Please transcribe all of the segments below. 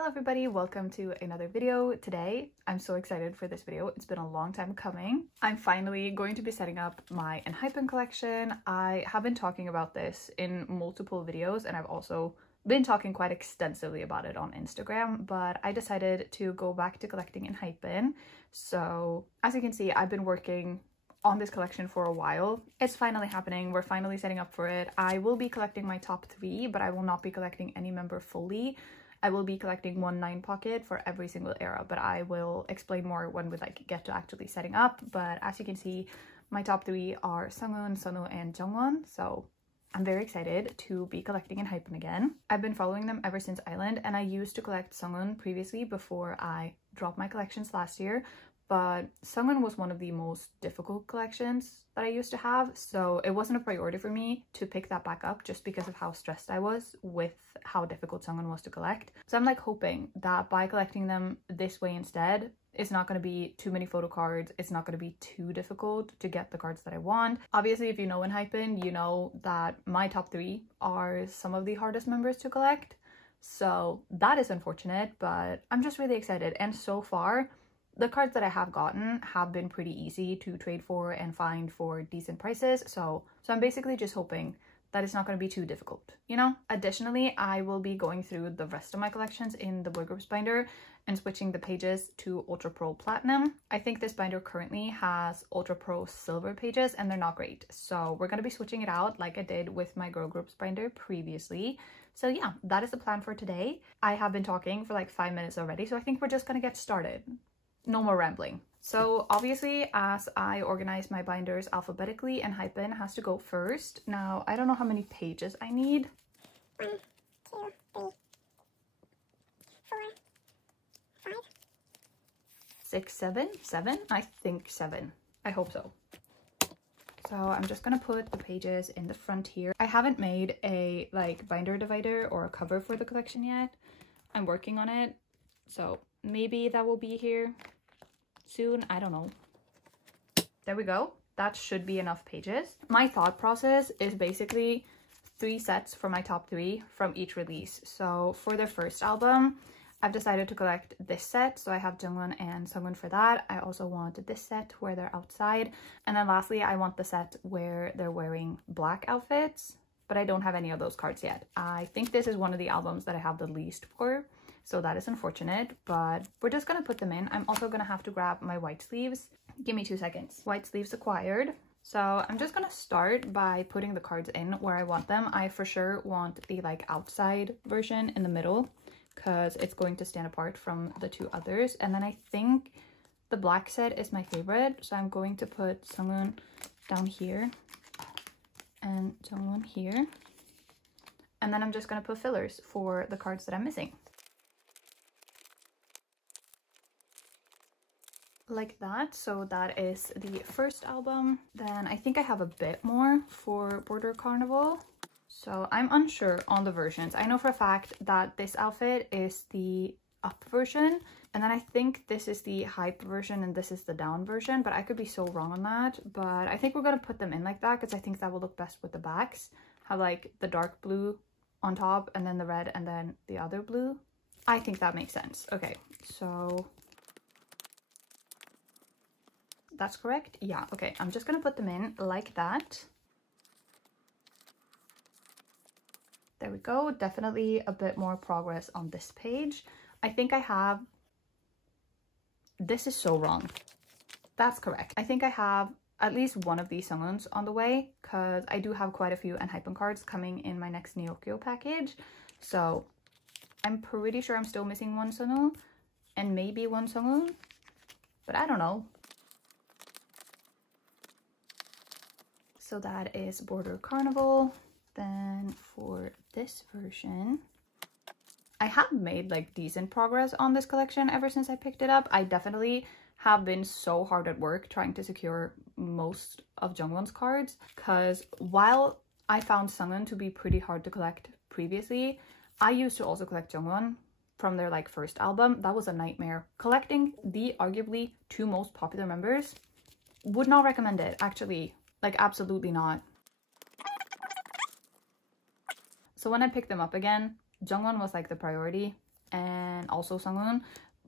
Hello everybody, welcome to another video. Today, I'm so excited for this video. It's been a long time coming. I'm finally going to be setting up my Enhypen collection. I have been talking about this in multiple videos and I've also been talking quite extensively about it on Instagram, but I decided to go back to collecting Enhypen. So as you can see, I've been working on this collection for a while. It's finally happening. We're finally setting up for it. I will be collecting my top 3, but I will not be collecting any member fully. I will be collecting one 9 pocket for every single era, but I will explain more when we get to actually setting up. But as you can see, my top 3 are Sungun, Sonu, and Jungwon. So I'm very excited to be collecting Enhypen again. I've been following them ever since Island, and I used to collect Sungun previously before I dropped my collections last year. But Sungun was one of the most difficult collections that I used to have, so it wasn't a priority for me to pick that back up just because of how stressed I was with how difficult Sungun was to collect. So I'm hoping that by collecting them this way instead, it's not going to be too many photo cards, it's not going to be too difficult to get the cards that I want. Obviously, if you know Enhypen, you know that my top 3 are some of the hardest members to collect. So that is unfortunate, but I'm just really excited, and so far, the cards that I have gotten have been pretty easy to trade for and find for decent prices, so I'm basically just hoping that it's not going to be too difficult, you know? Additionally, I will be going through the rest of my collections in the boy groups binder and switching the pages to Ultra Pro Platinum. I think this binder currently has Ultra Pro Silver pages and they're not great, so we're going to be switching it out like I did with my girl groups binder previously. So yeah, that is the plan for today. I have been talking for 5 minutes already, so I think we're just going to get started. No more rambling. So obviously, as I organize my binders alphabetically, Enhypen has to go first. Now, I don't know how many pages I need. 1, 2, 3, 4, 5, 6, 7? 7? I think 7. I hope so. So I'm just gonna put the pages in the front here. I haven't made a binder divider or a cover for the collection yet. I'm working on it, so maybe that will be here soon. I don't know. There we go. That should be enough pages. My thought process is basically 3 sets for my top 3 from each release. So for the first album, I've decided to collect this set. So I have Jungwon and Sungun for that. I also want this set where they're outside. And then lastly, I want the set where they're wearing black outfits, but I don't have any of those cards yet. I think this is one of the albums that I have the least for. So that is unfortunate, but we're just gonna put them in. I'm also gonna have to grab my white sleeves. Give me 2 seconds. White sleeves acquired. So I'm just gonna start by putting the cards in where I want them. I for sure want the outside version in the middle because it's going to stand apart from the 2 others. And then I think the black set is my favorite. So I'm going to put Sungun down here and Jungwon here. And then I'm just gonna put fillers for the cards that I'm missing. Like that. So that is the first album. Then I think I have a bit more for Border Carnival, so I'm unsure on the versions. I know for a fact that this outfit is the up version, and then I think this is the hype version and this is the down version, but I could be so wrong on that. But I think we're gonna put them in like that because I think that will look best with the backs. Have the dark blue on top and then the red and then the other blue. I think that makes sense. Okay, so that's correct? Yeah, okay. I'm just gonna put them in like that. There we go. Definitely a bit more progress on this page. I think I have... This is so wrong. That's correct. I think I have at least one of these Sunguns on the way because I do have quite a few Enhypen cards coming in my next Neokyo package. So I'm pretty sure I'm still missing one Sonu and maybe one Sungun, but I don't know. So that is Border Carnival. Then for this version, I have made decent progress on this collection ever since I picked it up. I definitely have been so hard at work trying to secure most of Jungwon's cards because while I found Sungun to be pretty hard to collect previously, I used to also collect Jungwon from their first album. That was a nightmare. Collecting the arguably 2 most popular members, would not recommend it actually. Absolutely not. So when I picked them up again, Jungwon was the priority. and also Sungwoon.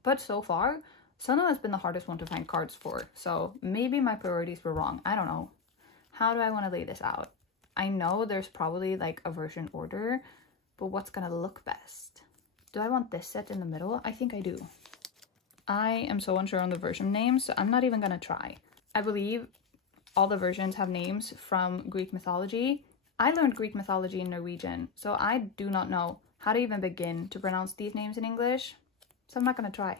But so far, Sunwoo has been the hardest one to find cards for. So maybe my priorities were wrong. I don't know. How do I want to lay this out? I know there's probably like a version order, but what's going to look best? Do I want this set in the middle? I think I do. I am so unsure on the version names, so I'm not even going to try. I believe all the versions have names from Greek mythology. I learned Greek mythology in Norwegian, so I do not know how to even begin to pronounce these names in English, so I'm not going to try.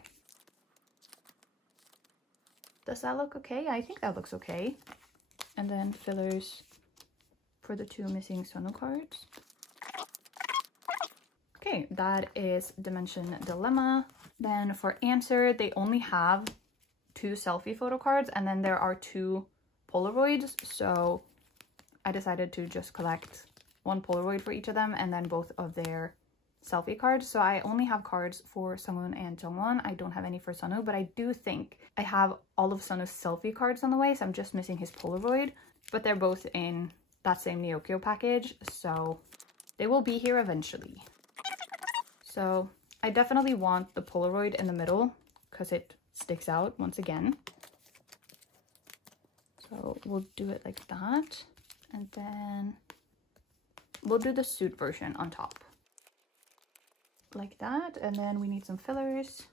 Does that look okay? I think that looks okay. And then fillers for the 2 missing Sunwoo cards. Okay, that is Dimension Dilemma. Then for Answer, they only have 2 selfie photo cards, and then there are 2 Polaroids, so I decided to just collect 1 Polaroid for each of them and then both of their selfie cards. So I only have cards for Sungwoon and Jungwon. I don't have any for Sunwoo, but I do think I have all of Sunwoo's selfie cards on the way, so I'm just missing his Polaroid. But they're both in that same Neokyo package, so they will be here eventually. So I definitely want the Polaroid in the middle because it sticks out once again. So we'll do it like that. And then we'll do the suit version on top. Like that. And then we need some fillers.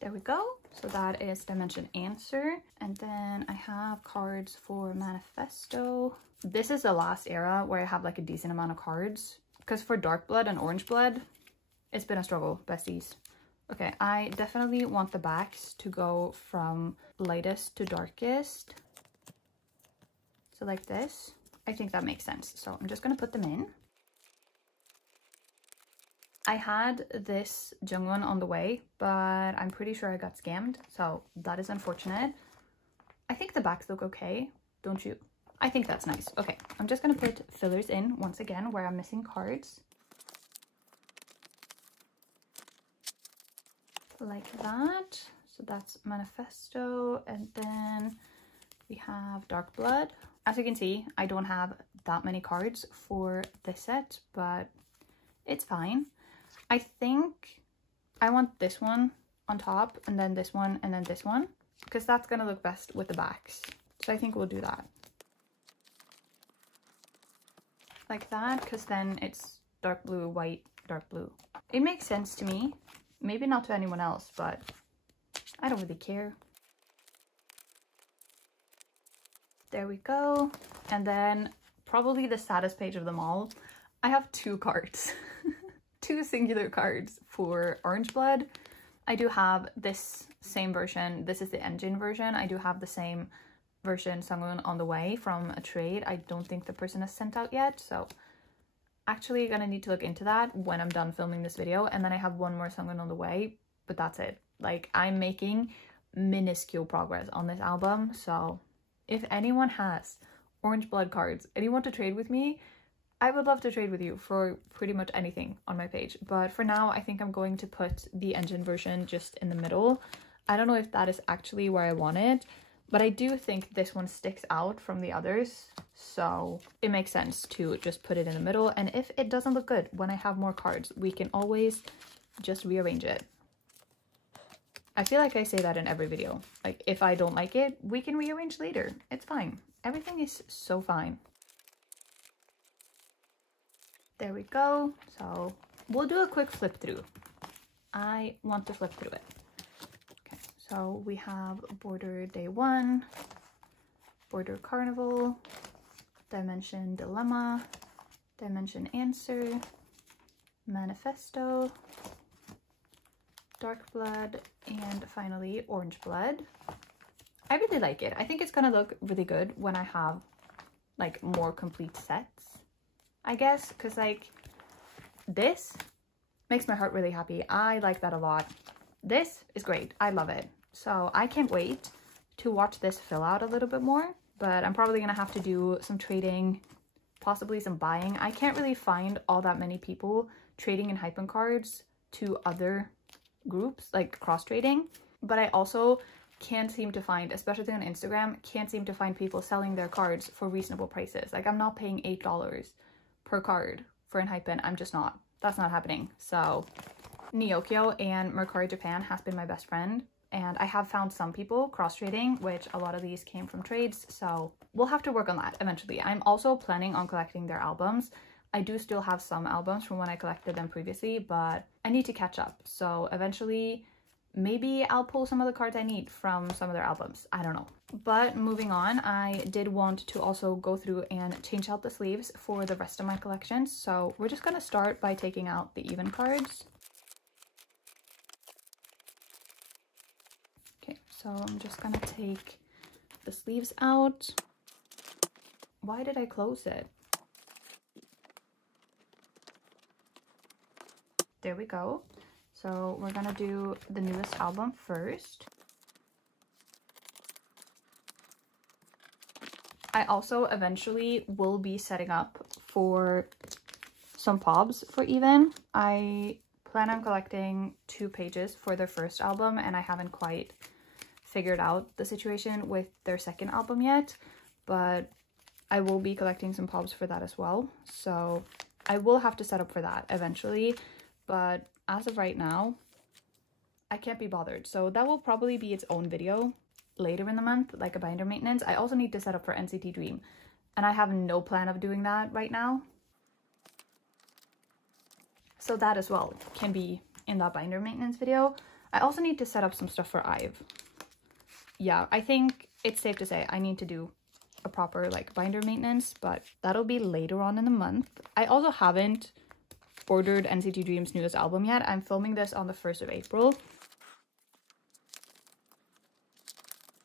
There we go. So that is Dimension Answer. And then I have cards for Manifesto. This is the last era where I have like a decent amount of cards. Because for Dark Blood and Orange Blood, it's been a struggle, besties. Okay, I definitely want the backs to go from lightest to darkest. So like this. I think that makes sense. So I'm just going to put them in. I had this Jungwon on the way, but I'm pretty sure I got scammed. So that is unfortunate. I think the backs look okay, don't you? I think that's nice. Okay, I'm just going to put fillers in once again where I'm missing cards. Like that. So that's Manifesto, and then we have Dark Blood. As you can see, I don't have that many cards for this set, but it's fine. I think I want this one on top, and then this one, and then this one, because that's going to look best with the backs. So I think we'll do that. Like that, because then it's dark blue, white, dark blue. It makes sense to me. Maybe not to anyone else, but I don't really care. There we go. And then probably the saddest page of them all. I have 2 cards. 2 singular cards for Orange Blood. I do have this same version. This is the engine version. I do have the same version Sungwoon on the way from a trade. I don't think the person has sent out yet, so actually gonna need to look into that when I'm done filming this video. And then I have 1 more Sungwoon on the way, but that's it. Like, I'm making minuscule progress on this album, so if anyone has Orange Blood cards and you want to trade with me, I would love to trade with you for pretty much anything on my page. But for now, I think I'm going to put the engine version just in the middle. I don't know if that is actually where I want it, but I do think this one sticks out from the others, so it makes sense to just put it in the middle. And if it doesn't look good when I have more cards, we can always just rearrange it. I feel like I say that in every video. Like, if I don't like it, we can rearrange later. It's fine. Everything is so fine. There we go. So we'll do a quick flip through. I want to flip through it. Okay, so we have Border Day 1, Border Carnival, Dimension Dilemma, Dimension Answer, Manifesto, Dark Blood, and finally Orange Blood. I really like it. I think it's gonna look really good when I have like more complete sets, I guess, because like this makes my heart really happy. I like that a lot. This is great. I love it. So I can't wait to watch this fill out a little bit more, but I'm probably gonna have to do some trading, possibly some buying. I can't really find all that many people trading Enhypen cards to other groups, like cross trading, but I also can't seem to find, especially on Instagram, can't seem to find people selling their cards for reasonable prices. Like, I'm not paying $8 per card for Enhypen. I'm just not. that's not happening. So Neokyo and Mercari Japan has been my best friend, and I have found some people cross-trading, which a lot of these came from trades, so we'll have to work on that eventually. I'm also planning on collecting their albums. I do still have some albums from when I collected them previously, but I need to catch up. So eventually, maybe I'll pull some of the cards I need from some of their albums. I don't know. But moving on, I did want to also go through and change out the sleeves for the rest of my collection. So we're just going to start by taking out the even cards. Okay, so I'm just going to take the sleeves out. Why did I close it? There we go. So we're gonna do the newest album first. I also eventually will be setting up for some pobs for Even. I plan on collecting 2 pages for their first album, and I haven't quite figured out the situation with their second album yet, but I will be collecting some pobs for that as well. So I will have to set up for that eventually. But as of right now, I can't be bothered. So that will probably be its own video later in the month, like a binder maintenance. I also need to set up for NCT Dream, and I have no plan of doing that right now. So that as well can be in that binder maintenance video. I also need to set up some stuff for IVE. Yeah, I think it's safe to say I need to do a proper like binder maintenance, but that'll be later on in the month. I also haven't ordered NCT Dream's newest album yet. I'm filming this on the 1st of April.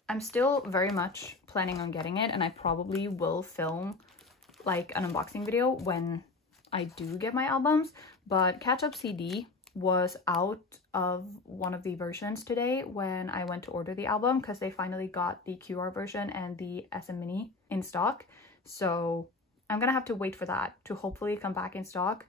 I'm still very much planning on getting it, and I probably will film like an unboxing video when I do get my albums. But Catch Up CD was out of one of the versions today when I went to order the album, because they finally got the QR version and the SM Mini in stock. So I'm gonna have to wait for that to hopefully come back in stock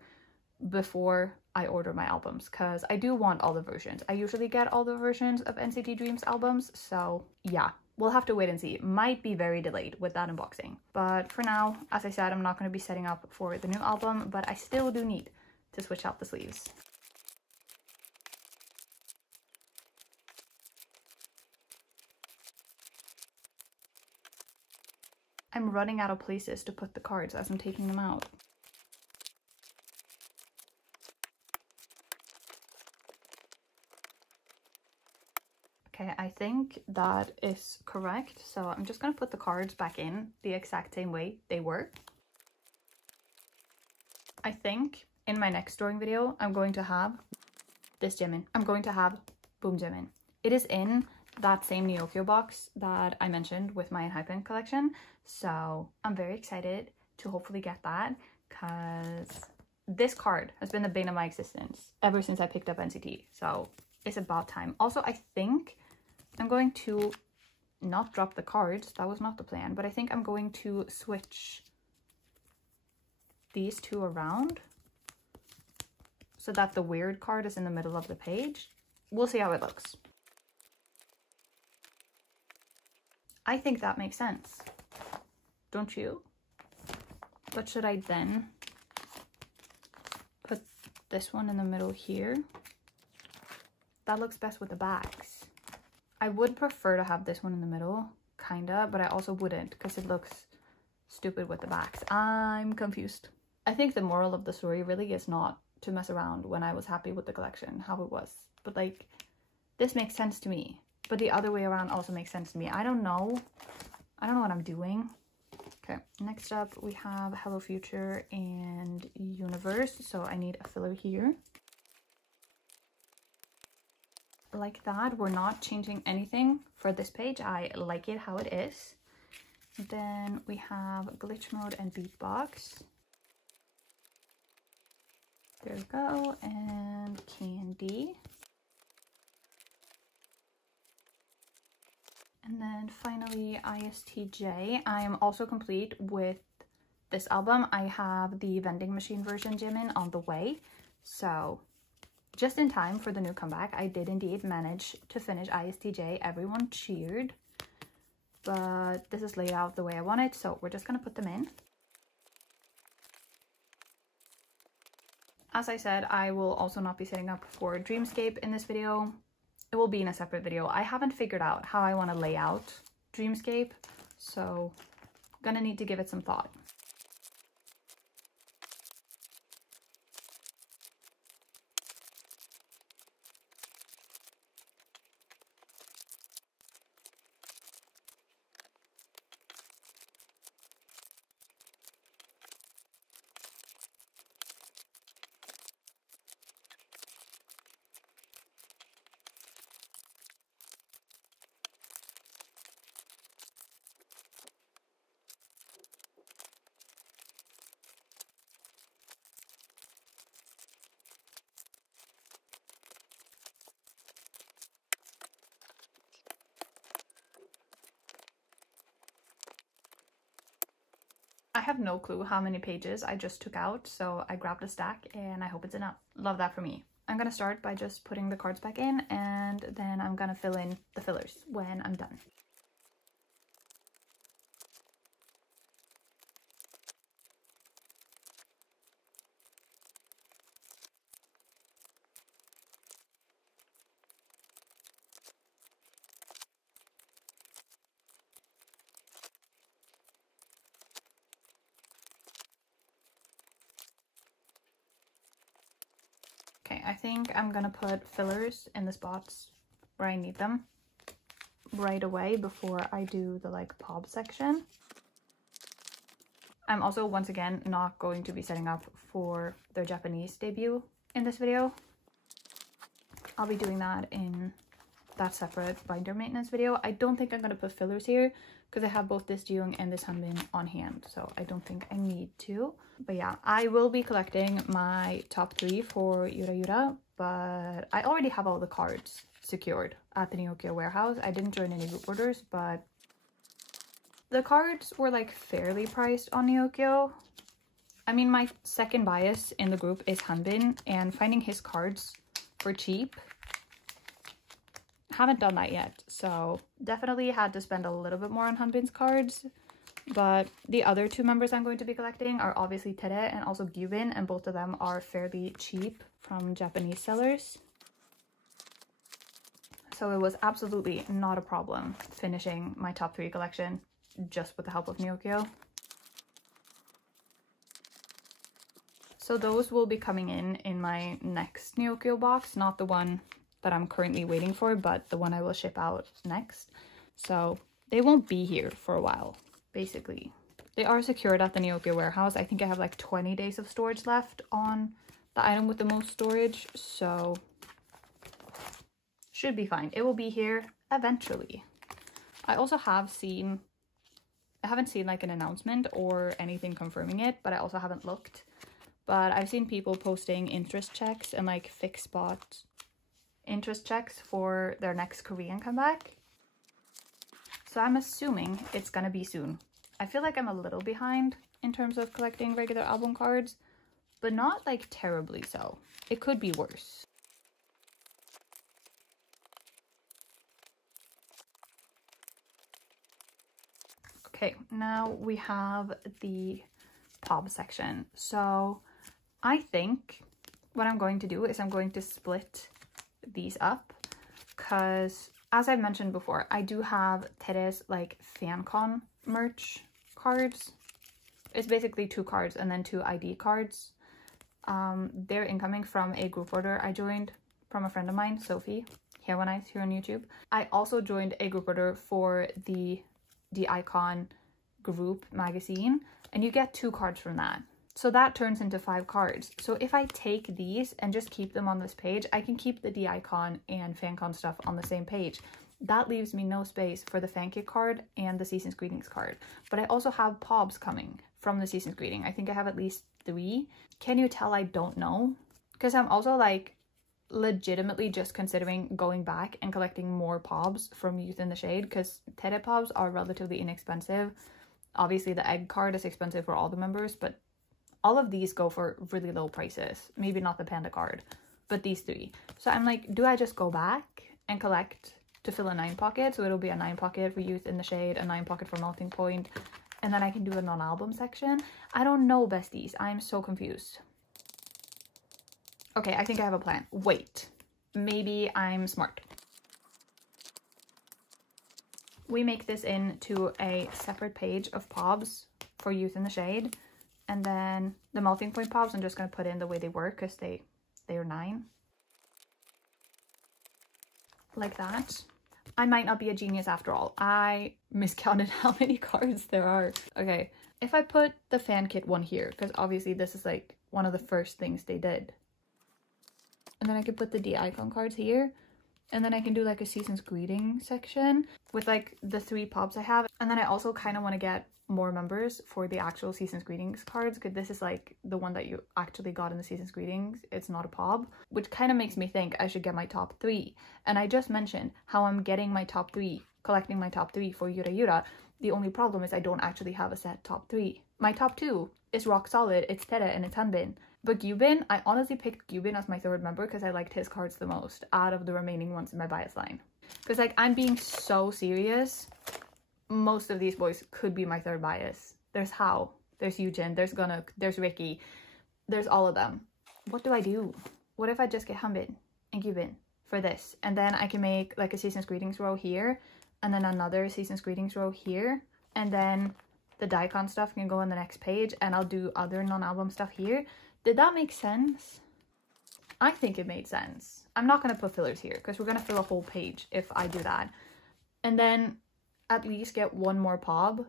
before I order my albums, because I do want all the versions. I usually get all the versions of NCT Dream's albums, so yeah, we'll have to wait and see. It might be very delayed with that unboxing, but for now, as I said, I'm not going to be setting up for the new album, but I still do need to switch out the sleeves. I'm running out of places to put the cards as I'm taking them out. Okay, I think that is correct. So I'm just going to put the cards back in the exact same way they were. I think in my next drawing video, I'm going to have this Jimin. I'm going to have Boom Jimin. It is in that same Neokyo box that I mentioned with my Enhypen collection. So I'm very excited to hopefully get that, because this card has been the bane of my existence ever since I picked up NCT. So it's about time. Also, I think I'm going to not drop the cards. That was not the plan, but I think I'm going to switch these 2 around so that the weird card is in the middle of the page. We'll see how it looks. I think that makes sense. Don't you? But should I then put this one in the middle here? That looks best with the backs. I would prefer to have this one in the middle, kinda, but I also wouldn't, because it looks stupid with the backs. I'm confused. I think the moral of the story really is not to mess around when I was happy with the collection, how it was. But like, this makes sense to me. But the other way around also makes sense to me. I don't know what I'm doing. Okay, next up we have Hello Future and Universe. So I need a filler here. Like that, we're not changing anything for this page. I like it how it is. Then we have Glitch Mode and Beatbox. There we go, and Candy. And then finally ISTJ. I am also complete with this album. I have the vending machine version Jimin on the way. So just in time for the new comeback, I did indeed manage to finish ISTJ. Everyone cheered. But this is laid out the way I want it, so we're just going to put them in. As I said, I will also not be setting up for Dreamscape in this video. It will be in a separate video. I haven't figured out how I want to lay out Dreamscape, so I'm gonna need to give it some thought. I have no clue how many pages I just took out, so I grabbed a stack and I hope it's enough. Love that for me. I'm gonna start by just putting the cards back in, and then I'm gonna fill in the fillers when I'm done. Okay, I think I'm gonna put fillers in the spots where I need them right away before I do the like pop section. I'm also once again not going to be setting up for their Japanese debut in this video. I'll be doing that in that separate binder maintenance video. I don't think I'm gonna put fillers here because I have both this Jung and this Hanbin on hand, so I don't think I need to. But yeah, I will be collecting my top 3 for Yura Yura, but I already have all the cards secured at the Neokyo warehouse. I didn't join any group orders, but the cards were like fairly priced on Neokyo. I mean, my second bias in the group is Hanbin, and finding his cards for cheap, haven't done that yet, so definitely had to spend a little bit more on Hanbin's cards. But the other 2 members I'm going to be collecting are obviously Tere and also Gyubin, and both of them are fairly cheap from Japanese sellers. So it was absolutely not a problem finishing my top 3 collection just with the help of Neokyo. So those will be coming in my next Neokyo box, not the one that I'm currently waiting for, but the one I will ship out next. So they won't be here for a while. Basically, they are secured at the Neokyo warehouse. I think I have like 20 days of storage left on the item with the most storage, so should be fine. It will be here eventually. I also have seen, I haven't seen like an announcement or anything confirming it, but I also haven't looked. But I've seen people posting interest checks and like fixed spot interest checks for their next Korean comeback. So I'm assuming it's gonna be soon. I feel like I'm a little behind in terms of collecting regular album cards, but not like terribly so. It could be worse. Okay, now we have the pop section. So I think what I'm going to do is I'm going to split these up, because as I've mentioned before, I do have Tere's like FanCon merch cards. It's basically 2 cards and then 2 ID cards. They're incoming from a group order I joined from a friend of mine, Sophie, here on YouTube. I also joined a group order for the Icon group magazine, and you get 2 cards from that. So that turns into 5 cards. So if I take these and just keep them on this page, I can keep the D-Icon and FanCon stuff on the same page. That leaves me no space for the Thankyou card and the Season's Greetings card. But I also have POBs coming from the Season's Greeting. I think I have at least 3. Can you tell I don't know? Because I'm also like legitimately just considering going back and collecting more POBs from Youth in the Shade, because Tere POBs are relatively inexpensive. Obviously the egg card is expensive for all the members, but all of these go for really low prices. Maybe not the panda card, but these 3. So I'm like, do I just go back and collect to fill a 9 pocket? So it'll be a 9 pocket for Youth in the Shade, a 9 pocket for Melting Point, and then I can do a non-album section. I don't know, besties. I'm so confused. Okay, I think I have a plan. Wait, maybe I'm smart. We make this into a separate page of pobs for Youth in the Shade. And then the melting point pobs, I'm just going to put in the way they were because they are 9. Like that. I might not be a genius after all. I miscounted how many cards there are. Okay, if I put the fan kit one here, because obviously this is like one of the first things they did. And then I could put the D icon cards here. And then I can do like a season's greeting section with like the 3 pobs I have. And then I also kind of want to get more members for the actual season's greetings cards, because this is like the one that you actually got in the season's greetings. It's not a pob, which kind of makes me think I should get my top 3. And I just mentioned how I'm getting my top 3, collecting my top 3 for Yura Yura. The only problem is I don't actually have a set top 3. My top 2 is rock solid. It's Tere and it's Hanbin. But Gyubin, I honestly picked Gyubin as my 3rd member because I liked his cards the most out of the remaining ones in my bias line. Because like, I'm being so serious. Most of these boys could be my 3rd bias. There's Hao, there's Yujin, there's Gunuk, there's Ricky. There's all of them. What do I do? What if I just get Hanbin and Gyubin for this? And then I can make like a season's greetings row here. And then another season's greetings row here. And then the Daikon stuff can go on the next page. And I'll do other non-album stuff here. Did that make sense? I think it made sense. I'm not going to put fillers here because we're going to fill a whole page if I do that. And then at least get 1 more pob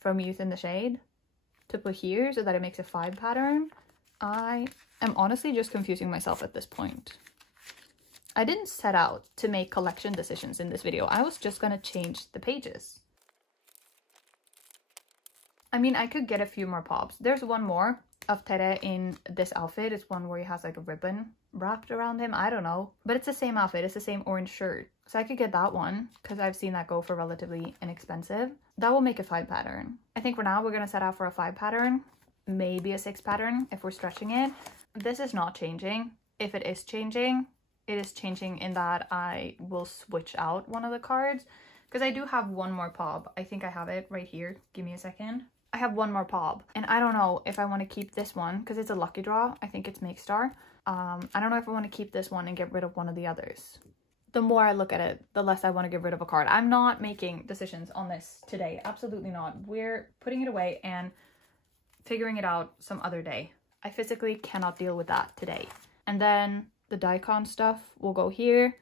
from Youth in the Shade to put here so that it makes a 5 pattern. I am honestly just confusing myself at this point. I didn't set out to make collection decisions in this video. I was just going to change the pages. I mean, I could get a few more pobs. There's one more of Tere in this outfit. It's one where he has like a ribbon wrapped around him. I don't know. But it's the same outfit. It's the same orange shirt. So I could get that one because I've seen that go for relatively inexpensive. That will make a 5 pattern. I think for now we're going to set out for a 5 pattern. Maybe a 6 pattern if we're stretching it. This is not changing. If it is changing, it is changing in that I will switch out one of the cards. Because I do have 1 more pob. I think I have it right here. Give me a second. I have 1 more pob. And I don't know if I want to keep this one because it's a lucky draw. I think it's Make Star. I don't know if I want to keep this one and get rid of one of the others. The more I look at it, the less I want to get rid of a card. I'm not making decisions on this today. Absolutely not. We're putting it away and figuring it out some other day. I physically cannot deal with that today. And then the Daikon stuff will go here.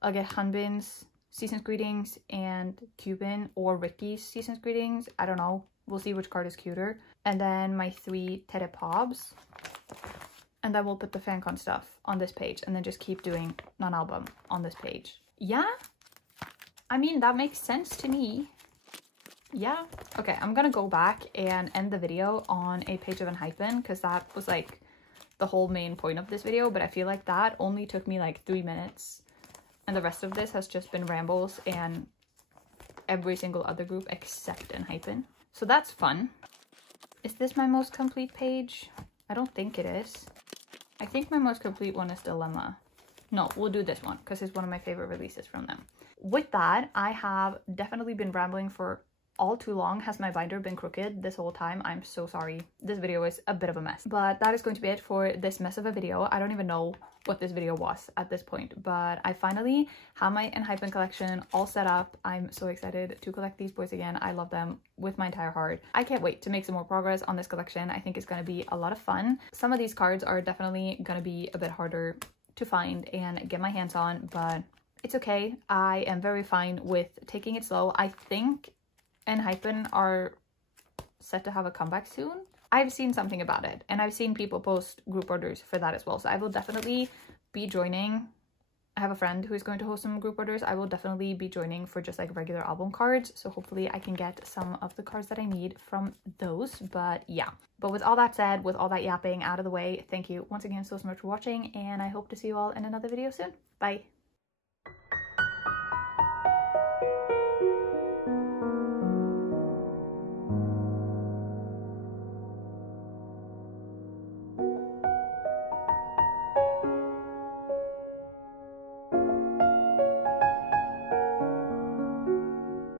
I'll get Hanbin's Season's Greetings and Cuban or Ricky's Season's Greetings. I don't know. We'll see which card is cuter. And then my 3 Tere Pobs. And then we'll put the FanCon stuff on this page and then just keep doing non-album on this page. Yeah? I mean, that makes sense to me. Yeah. Okay, I'm gonna go back and end the video on a page of Enhypen because that was like the whole main point of this video, but I feel like that only took me like 3 minutes. And the rest of this has just been rambles and every single other group except Enhypen. So that's fun. Is this my most complete page? I don't think it is. I think my most complete one is Dilemma. No, we'll do this one because it's one of my favorite releases from them. With that, I have definitely been rambling for all too long. Has my binder been crooked this whole time? I'm so sorry. This video is a bit of a mess. But that is going to be it for this mess of a video. I don't even know what this video was at this point, but I finally have my Enhypen collection all set up. I'm so excited to collect these boys again. I love them with my entire heart. I can't wait to make some more progress on this collection. I think it's going to be a lot of fun. Some of these cards are definitely going to be a bit harder to find and get my hands on, but it's okay. I am very fine with taking it slow. I think Enhypen are set to have a comeback soon. I've seen something about it and I've seen people post group orders for that as well. So I will definitely be joining. I have a friend who is going to host some group orders. I will definitely be joining for just like regular album cards. So hopefully I can get some of the cards that I need from those. But yeah, but with all that said, with all that yapping out of the way, thank you once again so much for watching and I hope to see you all in another video soon. Bye.